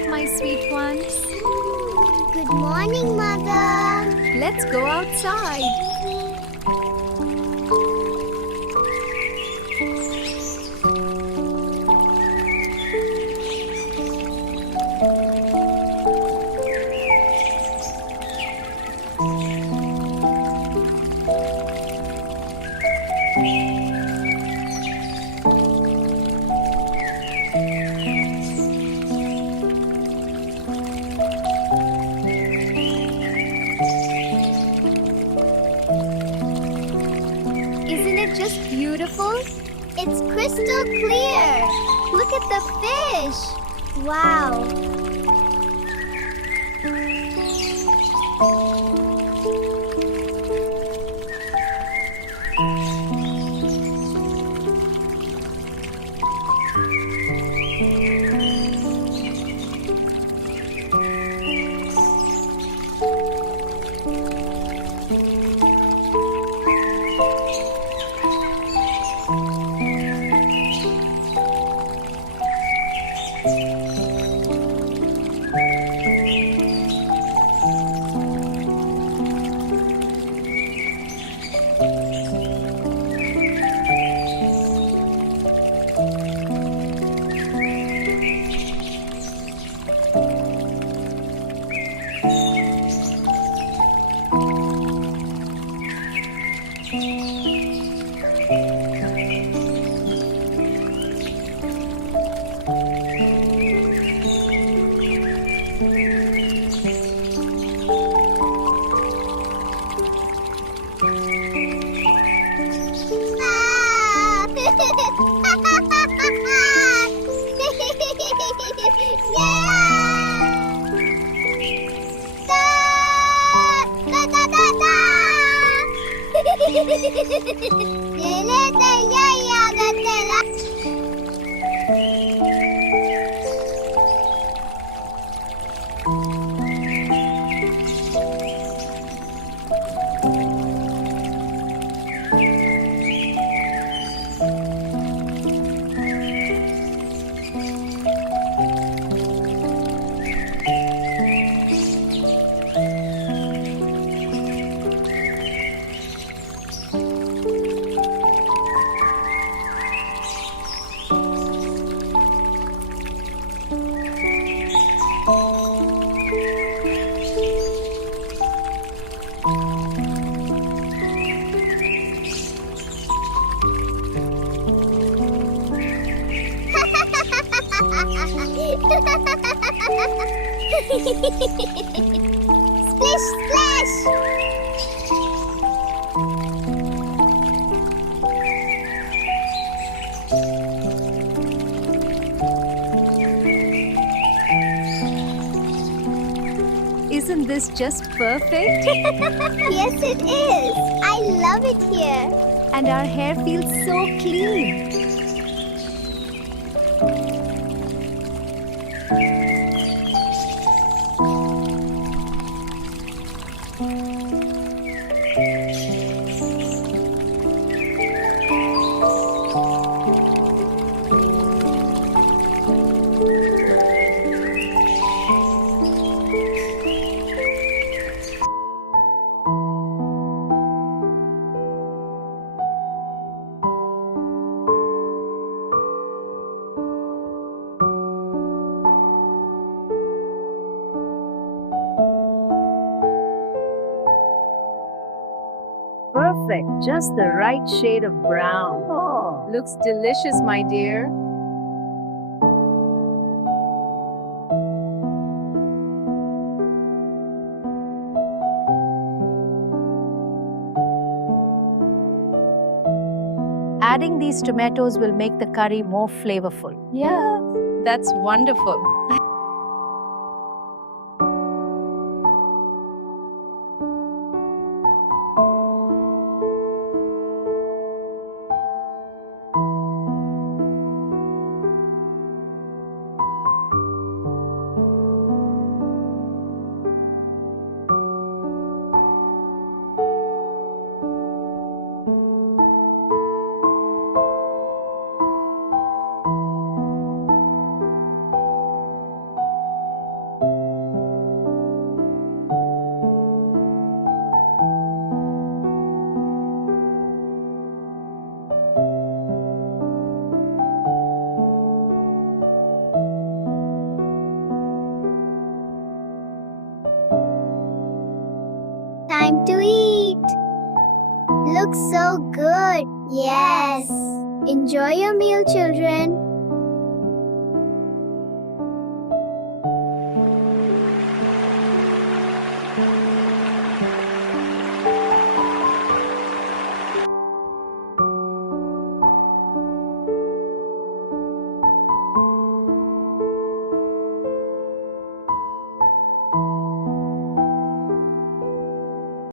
up, my sweet ones. Good morning, Mother. Let's go outside. Isn't it just beautiful? It's crystal clear. Look at the fish. Wow. Splish, splash! Isn't this just perfect? Yes, it is. I love it here. And our hair feels so clean. Perfect, just the right shade of brown. Oh, looks delicious, my dear. Adding these tomatoes will make the curry more flavorful. Yeah, that's wonderful. time to eat. Looks so good. Yes. Enjoy your meal, children.